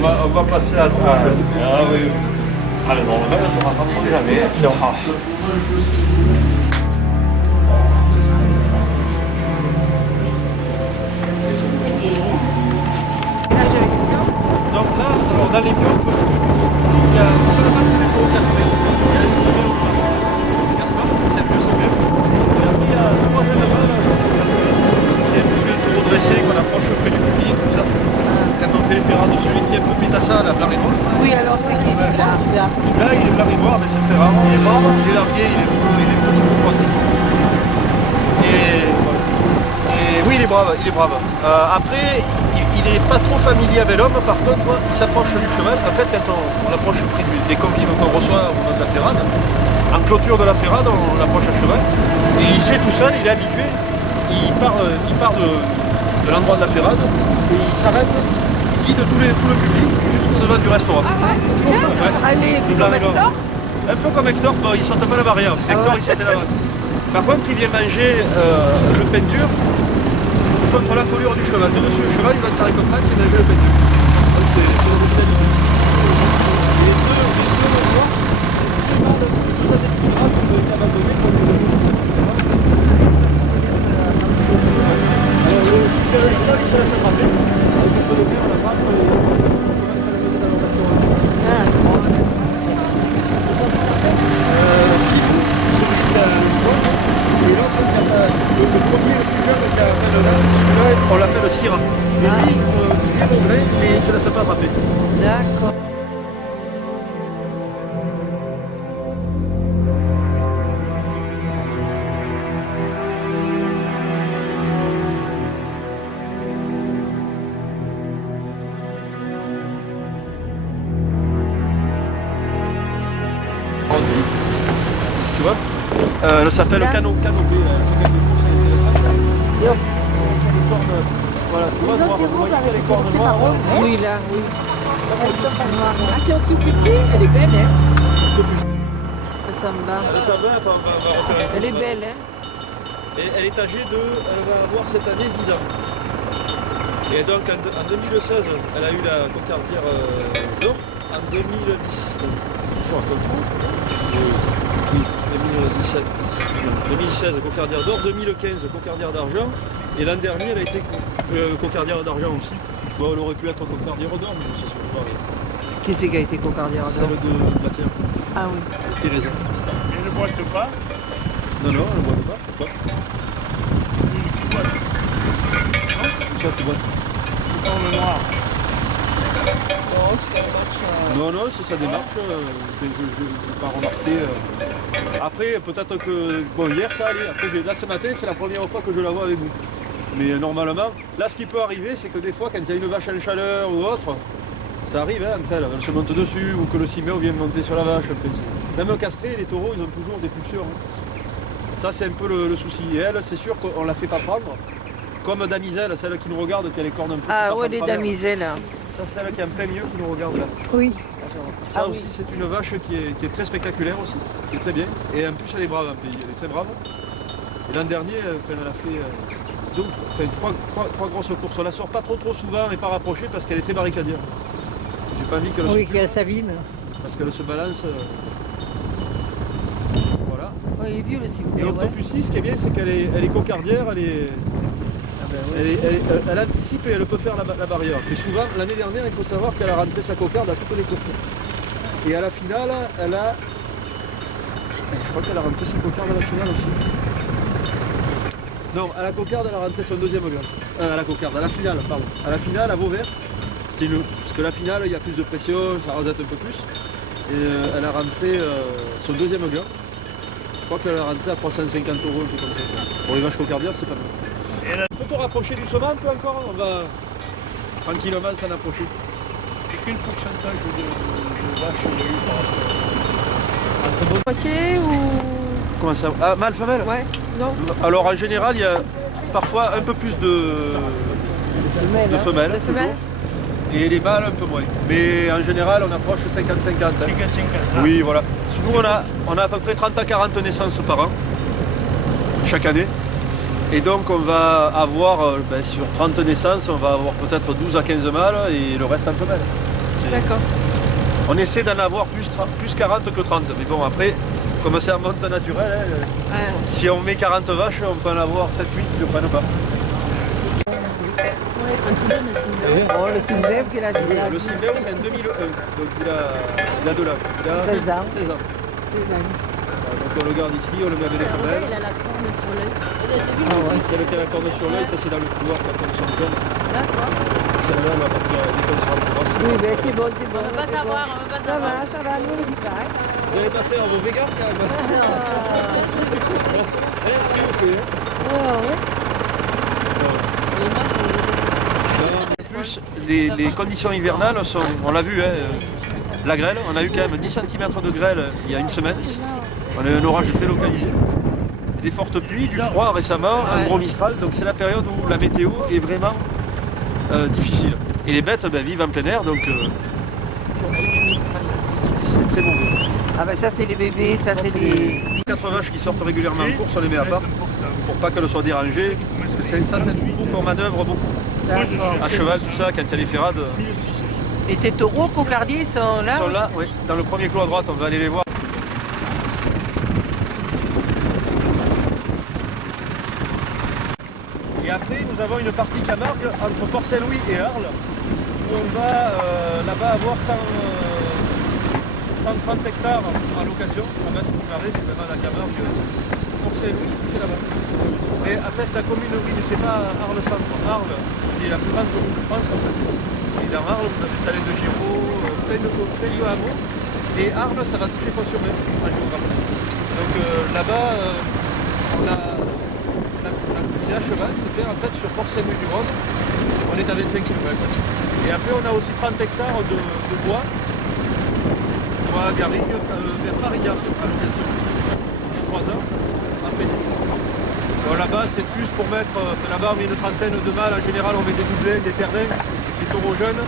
On va passer à droite. Ah oui. Ah, le normalement, on ne se rencontre jamais. Donc là, alors dans les biopes, il y a seulement que des taureaux castrés. Il y a un cimeux, Gaspard, c'est le vieux cimeux. Et après, il y a trois jeunes là-bas, là, qui sont castrés. C'est un peu le taureau dressé qu'on approche près du public, tout ça. Quand on fait les ferrades de celui qui est un peu pétassant, la blanc et noir. Oui, alors c'est qui celui-là? Là, il est blanc et noir, mais c'est ferrare. Il est brave, il est largué, il est petit peu croisé. Et oui, il est brave, il est brave. Après, il n'est pas trop familier avec l'homme, par contre, il s'approche du cheval. En fait, quand on l'approche près des convives qu'on reçoit au moment de la ferrade, en clôture de la ferrade, on l'approche à cheval. Et il sait tout seul, il est habitué. Il part de l'endroit de la ferrade et il s'arrête, il guide tout le public jusqu'au devant du restaurant. Ah ouais, c'est bien. Ouais. Allez, plus comme Hector. Un peu comme Hector, bon, il ne saute pas la barrière, parce qu'Hector il sautait la barrière. Par contre, il vient manger le peinture contre l'encolure du cheval. De dessus le cheval, il va tirer comme ça, il mange le peinture. Donc c'est la modalité. Les deux noirs, c'est deux années différentes qui ont été abandonnées pour les deux. Alors le cheval, il se laisse attraper. Avec un peu de mer, on l'attrape, on commence à la mettre dans l'opération. Et l'autre, le premier, le plus jeune qui a fait celui-là, on l'appelle Syrah. Mais lui, il est mauvais, mais il ne se laisse pas attraper. D'accord. Tu vois, elle s'appelle canopée. Voilà, tu vois, noir, vous voyez qu'il y a les cornes noires. Oui, là, oui. Ah, c'est au plus petit. Elle est belle, hein? Ça me va. Ça va, Elle est belle, hein? Et elle est âgée elle va avoir cette année 10 ans. Et donc en 2016, elle a eu la cocardière d'or. En 2010, oui, 2017, 2016 cocardière d'or, 2015 cocardière d'argent, et l'an dernier elle a été cocardière d'argent aussi. Bon, elle aurait pu être cocardière d'or, mais ça se voit rien. Qui c'est qui a été cocardière d'or? Celle de Matière. Ah oui. Thérèse. Elle ne boite pas. Non, elle ne boite pas. Pourquoi? Ça, tu boites. Dans le noir. Non, si ça démarche, je n'ai pas remarqué. Après, peut-être que... Bon, hier ça allait. Après, là, ce matin, c'est la première fois que je la vois avec vous. Mais normalement, là, ce qui peut arriver, c'est que des fois, quand il y a une vache en chaleur ou autre, ça arrive, hein, entre elles. Elle se monte dessus, ou que le cimeux vient monter sur la vache. Même castré, les taureaux, ils ont toujours des pulsions. Ça, c'est un peu le souci. Et elle, c'est sûr qu'on ne la fait pas prendre. Comme Damiselle, celle qui nous regarde, qui a les cornes un peu... Ah ouais, les Damiselles. Ça, c'est celle qui est en plein milieu qui nous regarde là. Oui. Ça Ah aussi, oui. c'est une vache qui est très spectaculaire aussi, qui est très bien. Et en plus, elle est brave en pays, elle est très brave. Et l'an dernier, elle a fait trois grosses courses. On la sort pas trop souvent, mais pas rapprochée parce qu'elle est très barricadière. J'ai pas envie qu'elle Oui, qu'elle s'abîme. parce qu'elle se balance. Voilà. Oui, il est vieux le Et cimetière. l'autre Pussy, ce qui est bien, c'est qu'elle est cocardière, elle anticipe et elle peut faire la barrière. Et souvent, l'année dernière, il faut savoir qu'elle a rentré sa cocarde à toutes les courses. Et à la finale, je crois qu'elle a rentré sa cocarde à la finale aussi. Non, à la cocarde, elle a rentré son deuxième gain. À la finale, pardon. À la finale, à Vauvert, parce que la finale, il y a plus de pression, ça rasette un peu plus. Et elle a rentré son deuxième gain. Je crois qu'elle a rentré à 350 €, un truc comme ça. Pour les vaches cocardières, c'est pas mal. Tu peux te rapprocher doucement un peu encore, on va tranquillement s'en approcher. Et quel pourcentage de vaches il y a eu par rapport Moitié ou... Comment ça? Ah, mâle, femelle? Ouais, non. Alors en général, il y a parfois un peu plus de Femelle, de hein. femelles. De femelles. toujours. Et les mâles un peu moins. Mais en général, on approche 50-50. hein. 50-50. Oui, voilà. Nous, on a à peu près 30 à 40 naissances par an, chaque année. Et donc, on va avoir, sur 30 naissances, on va avoir peut-être 12 à 15 mâles et le reste en femelles. D'accord. On essaie d'en avoir plus 40 que 30. Mais bon, après, comme c'est un monte naturel, hein, Ouais. si on met 40 vaches, on peut en avoir 7-8 qui ne prennent pas. Un tout jeune, c'est une Oh, le Sylvain qu'il a dit. Le Sylvain, c'est en 2001, donc il a de l'âge. Il a 16 ans. 16 ans. C'est ça. Donc on le garde ici, on le met avec les femelles. Il a la corne sur l'œil. Celle qui a la corde sur l'œil, ça c'est dans le couloir quand on sort jeune. D'accord. Celle-là, elle va partir dès qu'on sera en province. Oui, mais c'est bon, c'est bon. On veut pas savoir, on veut pas Ça savoir. va, nous on dit pas. Vous n'allez pas faire vos végans quand même. S'il vous plaît. En plus, les conditions hivernales sont, on l'a vu, hein, la grêle, on a eu quand même 10 cm de grêle il y a une semaine. On a eu un orage très localisé. Des fortes pluies, du froid récemment, un gros mistral, donc c'est la période où la météo est vraiment difficile. Et les bêtes vivent en plein air, donc c'est très mauvais. Ah ben ça c'est les bébés, ça c'est des... 4 vaches qui sortent régulièrement en course, on les met à part pour pas qu'elles soient dérangées. Parce que c'est un troupeau qu'on manœuvre beaucoup. À cheval, tout ça, quand il y a les ferrades. Et tes taureaux cocardiers sont là? Ils sont là, oui. Dans le premier clos à droite, on va aller les voir. Et après, nous avons une partie Camargue entre Port-Saint-Louis et Arles, où on va là-bas avoir 130 hectares en location. Là-bas, c'est Marais, c'est vraiment la Camargue. Port-Saint-Louis, c'est là-bas. Et en fait, la commune, oui, mais c'est pas Arles-Centre. Arles, c'est la plus grande commune de France, en fait. Et dans Arles, vous avez Salins de Giraud, plein de hameaux. Et Arles, ça va toucher Fos-sur-Mer en géographie. Donc là-bas, c'est à cheval, c'était en fait sur Port-Saint-Louis-du-Rhône. On est à 25 km. Et après, on a aussi 30 hectares de bois. Bois garrigue vers Paris-Gap à location. 3 ans. Après. Bon, là-bas, c'est plus pour mettre. Là-bas, on met une trentaine de mâles. En général, on met des doublets, des terrains, des taureaux jeunes.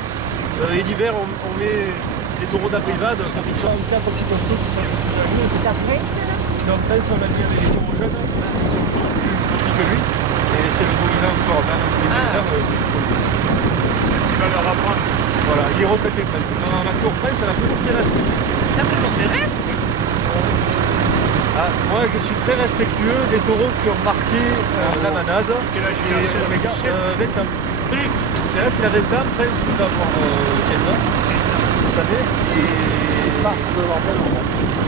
Et l'hiver, on met des taureaux d'abrivade. Ils sont en cas qui sont tous. La presse? Donc, Prince, on l'a mis avec les taureaux jeunes. Parce qu'ils sont plus petits que lui. Et c'est le dominant encore. Même tous les militaires, Tu vas leur apprendre. Voilà, Giro Pépé Prince. On a toujours Prince, on a toujours Cérès. T'as toujours Cérès? Ah, moi, je suis très respectueux des taureaux qui ont marqué la manade. Quel âge il a, Et, regarde, 20 ans. Cérès, il a 20 ans, Prince, il va avoir 15 ans cette année. Et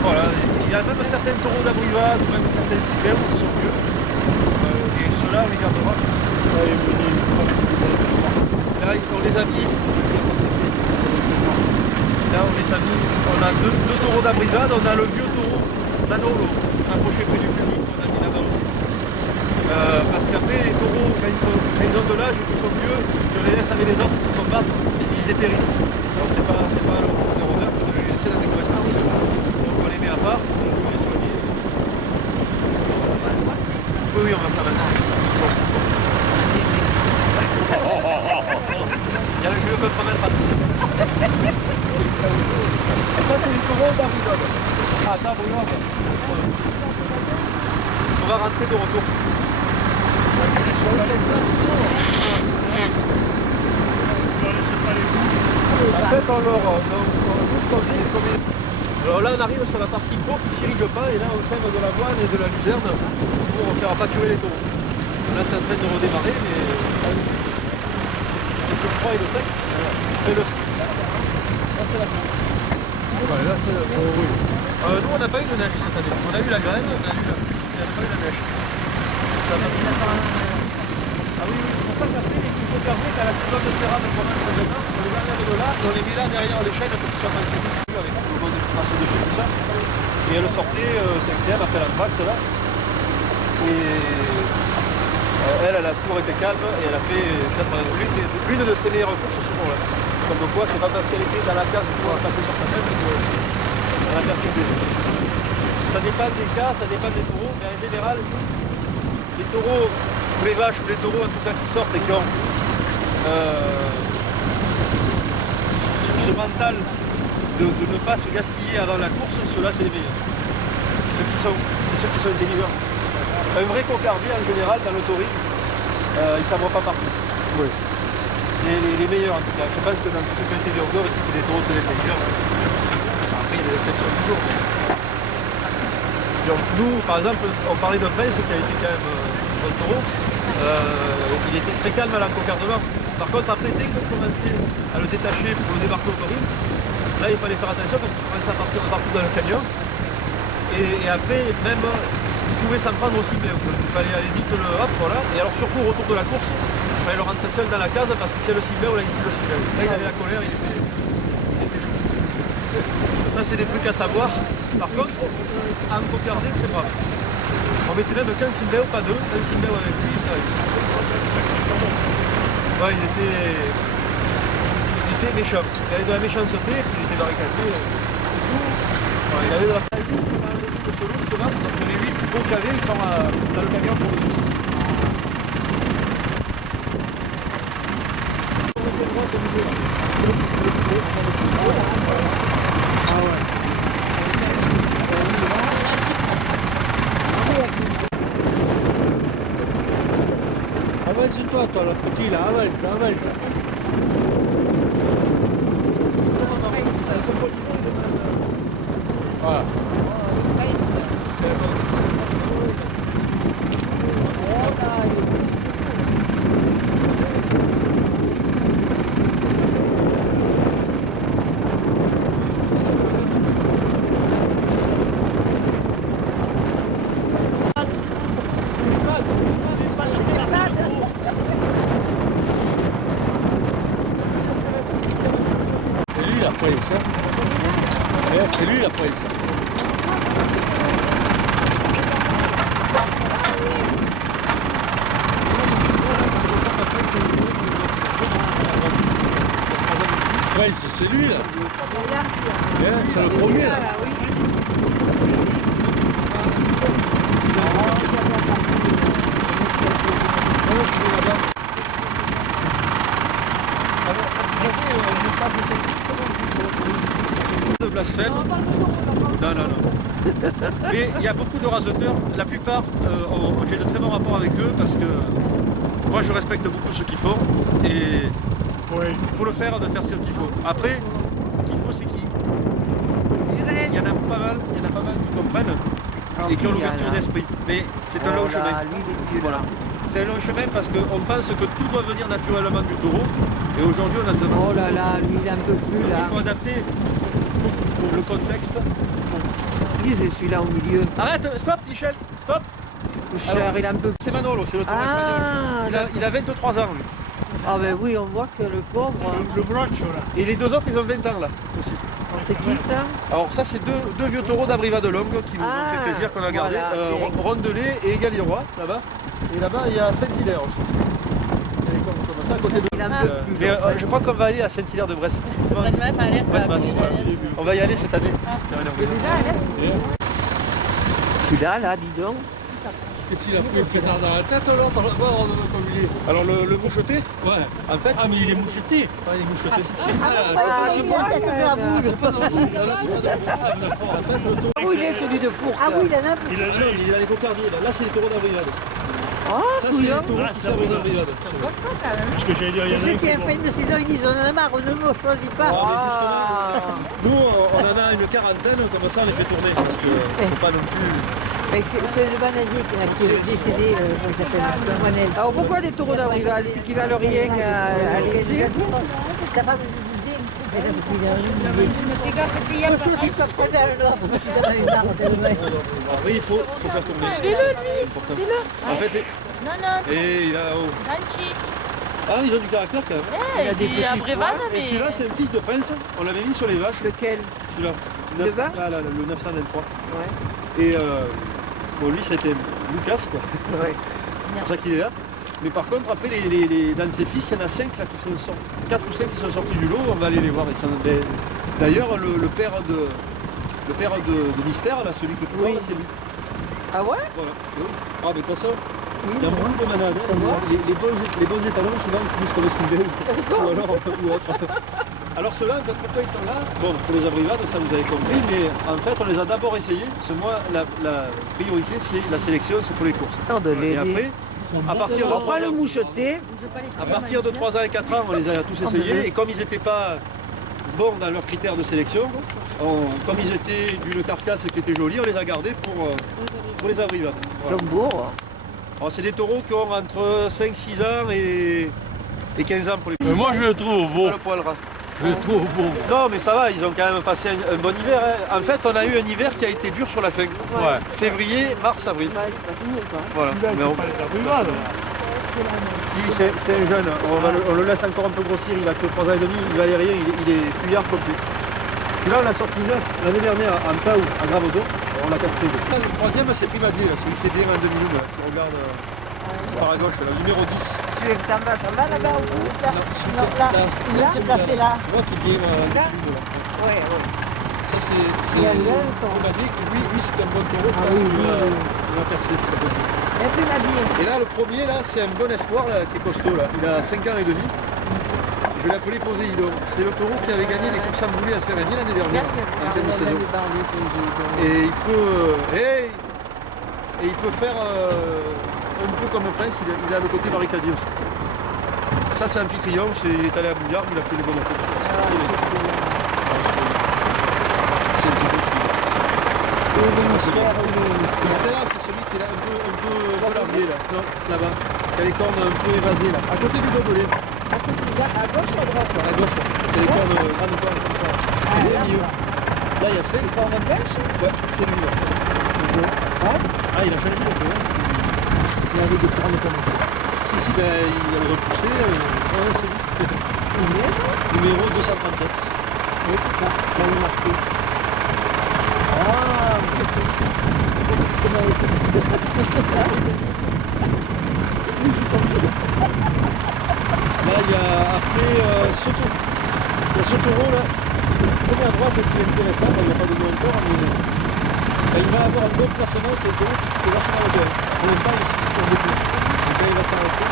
voilà, il y a même certains taureaux d'abrivade, même certains cycleurs qui sont vieux. Et ceux-là, on les gardera. Là, on les a mis. Là, on les a mis. On a deux taureaux d'abrivade, on a le vieux taureau Manolo, accroché près du public, on a mis là-bas aussi. Parce qu'après, les taureaux, quand ils ont de l'âge, ils sont vieux, si on les laisse avec les autres, ils se font battre, ils dépérissent. Donc c'est pas le rôdeur, on les laisser dans des correspondances. Donc on les met à part, on les soigner. Oui, on va s'avancer. Il y a le vieux contre mettre à tout. Ça, c'est les taureaux d'abrivade. Ah, ça, brouillard. On va rentrer de retour. En fait, alors là, on arrive sur la partie peau qui s'irrigue pas, et là, on sème de l'avoine et de la luzerne pour faire pâturer les taureaux. Là, c'est en train de redémarrer, mais le froid et le sec. Et le... Là, c'est la peau. Voilà, là, c'est la peau, oui. Nous, on n'a pas eu de neige cette année. On a eu la graine, on a eu la... il n'y a pas eu la neige. Ça va. Ah oui, c'est pour ça qu'après, il faut garder qu'à la saison de ferrade commence maintenant, on les enlève de là et on les met là derrière les chaînes pour qu'ils soient maintenus avec le bon de marché de tout ça. Et elle sortait 5e après l'entracte là. Et elle a toujours été calme et elle a fait l'une de ses meilleures courses ce jour-là. Comme quoi, c'est pas parce qu'elle était dans la case pour passer sur sa tête qu'elle a perdu. Ça dépend des cas, ça dépend des taureaux, mais en général, les taureaux, ou les vaches ou les taureaux en tout cas qui sortent et qui ont ce mental de ne pas se gaspiller avant la course, ceux-là c'est les meilleurs. Ceux qui sont intelligents. Un vrai cocardier en général dans le touring, il ne s'amoie pas partout. Oui. Les meilleurs en tout cas. Je pense que dans toute catégorie de Yorgor, ici c'est des taureaux très intelligents. Après il y a des exceptions toujours. Donc nous, par exemple, on parlait de Prince qui a été quand même un bon taureau. Il était très calme à l'encocardement. Par contre, après, dès qu'on commençait à le détacher pour le débarquer au touring, là il fallait faire attention parce qu'il commençait à partir de partout dans le camion. Et après, même, il pouvait s'en prendre aussi bien. Il fallait aller vite le hop, voilà. Et alors surtout au retour de la course, il fallait le rentrer seul dans la case parce que c'est le ciblé ou là il dit le ciblé. Là il avait la colère, il était chaud. Ça c'est des trucs à savoir. Par contre, en cocardé, très brave. On mettait même qu'un ciblé ou pas deux, un ciblé avec lui, ça allait. Ouais, il était méchant. Il avait de la méchanceté et puis il était barricadé. Il avait de la faille. Justement, donc les 8 beaux cavés, ils sont dans le camion pour le souci. Avance-toi, toi, le petit là, avance, avance. Voilà. C'est lui la Prince. Hein. C'est lui la Prince. Prince, c'est lui là. Hein, c'est le premier là. De blasphème. Non. Mais il y a beaucoup de raseteurs. La plupart, j'ai de très bons rapports avec eux parce que moi je respecte beaucoup ce qu'ils font et il faut le faire de faire ce qu'il faut. Après, ce qu'il faut c'est qu'il y en a pas mal qui comprennent et qui ont l'ouverture d'esprit. Mais c'est un long chemin. Voilà. C'est un long chemin parce qu'on pense que tout doit venir naturellement du taureau et aujourd'hui on en demande. Oh là là, lui il en peut plus là. Il faut adapter le contexte. Lui c'est celui-là au milieu. Arrête, stop Michel, stop. Cher, il en peut plus. C'est Manolo, c'est le taureau espagnol. Il a 23 ans lui. Ah ben oui, on voit que le pauvre. Le broncho là. Et les deux autres ils ont 20 ans là aussi. C'est qui ça? Alors ça c'est deux vieux taureaux d'Abriva de Longue qui nous ont fait plaisir qu'on a gardé. Voilà. Rondelet et Égalirois là-bas. Et là-bas il y a Saint-Hilaire aussi. Comme ça à côté de Il en peut plus. mais je crois qu'on va aller à Saint-Hilaire de Brest. Brest-Mas, ça a l'air, ça va. Brest-Mas, voilà. On va y aller cette année. Celui-là, là, dis donc. Qu'est-ce qu'il a pris le pétard dans la tête l'autre là-bas, on ne comme il est. Alors le moucheté, Ouais. en fait. Ah mais il est moucheté. Il est moucheté. C'est pas dans le là, c'est pas dans le En fait, le taureau, Où il est celui de Fourques? Ah oui, il en a plus. il est dans les cocardiers. Là c'est les taureaux d'Abrivade. Oh, Ça c'est les taureaux qui servent aux Abrivades. Parce que j'allais dire, il y en a Ceux un qui ont fait une décision, ils disent on en a marre, on ne me choisit pas. Nous, on en a une quarantaine, comme ça on les fait tourner, parce que faut pas non plus... C'est le bananier qui est décédé, comment il s'appelle, le Moinel. Alors pourquoi les taureaux d'Abrivade? C'est qu'ils valent rien à laisser. Sa femme me disait, mais ça me disait, je choisis pas très à l'ordre, parce qu'ils en avaient marre tellement. Après il faut faire tourner. Dis-le, lui. Important. Dis-le. En fait, Non, et il a... oh. Nanchi. Ah, ils ont du caractère quand même. Il a des petits Abrivade, Et mais. celui-là c'est un fils de prince, on l'avait mis sur les vaches, Lequel? celui-là. Le bas Là, le 923. Ouais. Et bon, lui c'était Lucas quoi. Ouais. C'est pour ça qu'il est là. Mais par contre, après, dans ses fils, il y en a 5 là, qui sont sortis, 4 ou 5 qui sont sortis du lot, on va aller les voir. D'ailleurs, le père de Mystère, là, celui que tu vois, là, c'est lui. Ah ouais? Voilà. Ah, mais de toute façon, Il y a beaucoup de manades. Les bons étalons, souvent, ils finissent comme Sylvain ou alors ou autre. Alors ceux-là, en fait, pourquoi ils sont là? Bon, pour les abrivades, ça vous avez compris, mais en fait, on les a d'abord essayés. Parce que moi, la priorité, c'est la sélection, c'est pour les courses. Et après, à partir de On prend 3 le ans, moucheté. à partir de 3 ans et 4 ans, on les a tous essayés. Et comme ils n'étaient pas bons dans leurs critères de sélection, comme ils étaient d'une carcasse qui était jolie, on les a gardés pour les abrivades. Ils Voilà. sont beaux. Alors, c'est des taureaux qui ont entre 5-6 ans et 15 ans pour les Mais moi je le trouve beau. le poil ras. Je le trouve beau. Non mais ça va, ils ont quand même passé un bon hiver. Hein. En fait, on a eu un hiver qui a été dur sur la fin. Ouais. Février, mars, avril. Ouais, c'est pas fini quoi. Voilà. Celui-là, Mais on- c'est pas les abrivades. Si, c'est un jeune. On le laisse encore un peu grossir, il a que 3 ans et demi, il valait rien, il est fuyard complet. Puis là, on l'a sorti neuf l'année dernière en Pau, à Gravodo. On l'a castré. Le troisième, c'est Primadier, là, celui qui est bien en demi-lune. Tu regardes par à gauche, là, le numéro 10. Celui qui s'en va là-bas au bout. Là, non, là, c'est là. Tu vois qui est bien en demi-lune, là. Ouais, ouais. Ça, c'est Il y a là le taureau. Primadier qui, lui, c'est un bon taureau, je Ah pense oui, qu'il oui, oui. va percer, ça peut être. Et puis la vie. Et là, le premier, là, c'est un bon espoir, là, qui est costaud, là. Il a 5 ans et demi. Je l'ai appelé Poséidon. C'est le taureau qui avait gagné des courses emboulées à Saint-Rémy l'année dernière, en fin de saison. Et il peut faire un peu comme Prince, il a le côté barricadier aussi. Ça, c'est Amphitryon, il est allé à Bouillard, il a fait les bonnes courses. C'est un taureau qui... Mystère, c'est celui qui est là, un peu largué, là. Non, là-bas. Qui a les cornes un peu évasées, là. À côté du gobelet. À gauche ou à droite? À la gauche, c'est les cornes, grandes cornes comme ça. Et au milieu. Là, il y a Sphinx. On est bêche? Ouais, c'est lui. Là. Ah, il a changé de peu. Il avait des cornes comme ça. Si, ben, il a repoussé. Ouais, c'est lui. Numéro 237. Oui, c'est ça. Là, il est marqué. Ah, comment Là, il y a après Soto. Il y a Sotoro, là. Le premier à droite qui est intéressant. Il n'y a pas de nom encore, mais il va avoir un bon placement. C'est le taureau qui est vachement bien. Pour l'instant, il est sur beaucoup. Donc là, il va s'arrêter.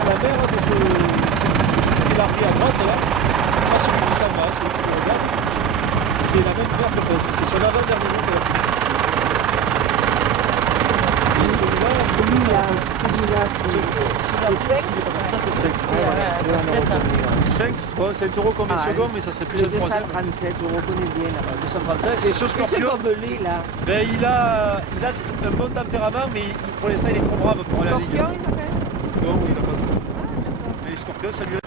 La mère de ce qui est largué à droite, là, pas celui qui s'en va, celui qui le regarde, c'est la même mère que Prince. C'est son avant-dernier jour de la fille. Et celui-là, ça c'est Sphinx. Sphinx, bon, c'est un taureau comme Ah, second, mais ça serait plus Le un troisième. 237, je reconnais bien là. 237. Et ce Mais c'est scorpion, comme lui là. ben, il a un bon tempérament, mais pour l'instant il est trop brave pour aller à la ligue. Scorpion, il s'appelle? Non, il n'a pas de. Mais scorpion, ça lui a...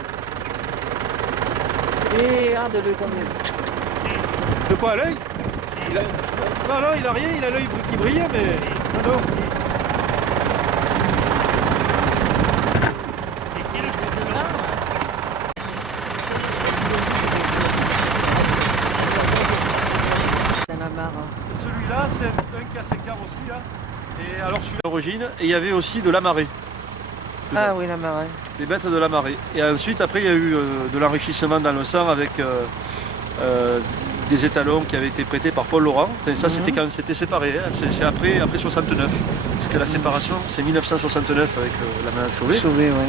Et regarde-le comme il est. De quoi, à l'œil il a... Non, il a rien, il a l'œil qui brille, mais... Non. Dans la mare. Celui-là, c'est un qui a 5 ans aussi, là. Et alors celui-là, d'origine, et il y avait aussi de la marée. Ah oui, la marée. Des bêtes de la marée. Et ensuite, après, il y a eu de l'enrichissement dans le sang avec des étalons qui avaient été prêtés par Paul Laurent. Enfin, ça, c'était quand c'était séparé. Hein. C'est après 69. Parce que la séparation, c'est 1969 avec la manade Chauvet. Chauvet, oui.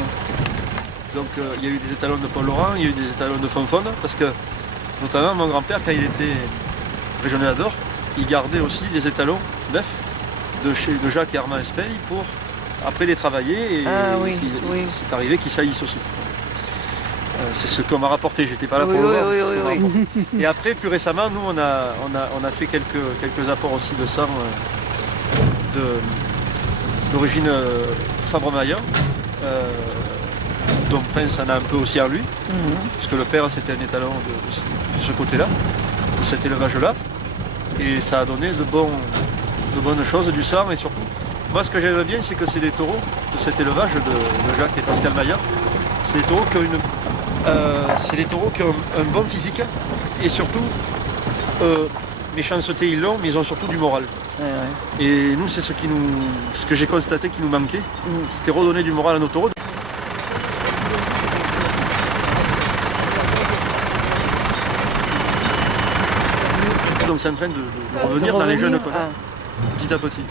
Donc, il y a eu des étalons de Paul Laurent, il y a eu des étalons de Fonfon. Parce que, notamment, mon grand-père, quand il était régionnaire d'Or, il gardait aussi des étalons neufs de Jacques et Armand Espeil pour après les travailler et Ah oui, oui. c'est arrivé qu'ils saillissent aussi. C'est ce qu'on m'a rapporté, j'étais pas là Oui, pour le oui, voir. oui, c'est ce oui, qu'on m'a oui. rapporté. Et après, plus récemment, nous on a fait quelques apports aussi de sang d'origine Fabre-Maillan, dont Prince en a un peu aussi en lui, parce que le père c'était un étalon de ce côté-là, de cet élevage-là, et ça a donné de bonnes choses, du sang, et surtout, moi ce que j'aime bien, c'est que c'est des taureaux de cet élevage de Jacques et Pascal Maillat. C'est des taureaux qui ont un bon physique, et surtout, méchanceté ils l'ont, mais ils ont surtout du moral. Ouais, ouais. Et nous, c'est ce que j'ai constaté qui nous manquait, c'était redonner du moral à nos taureaux. Donc c'est en train de revenir dans les jeunes qu'on a. petit à petit.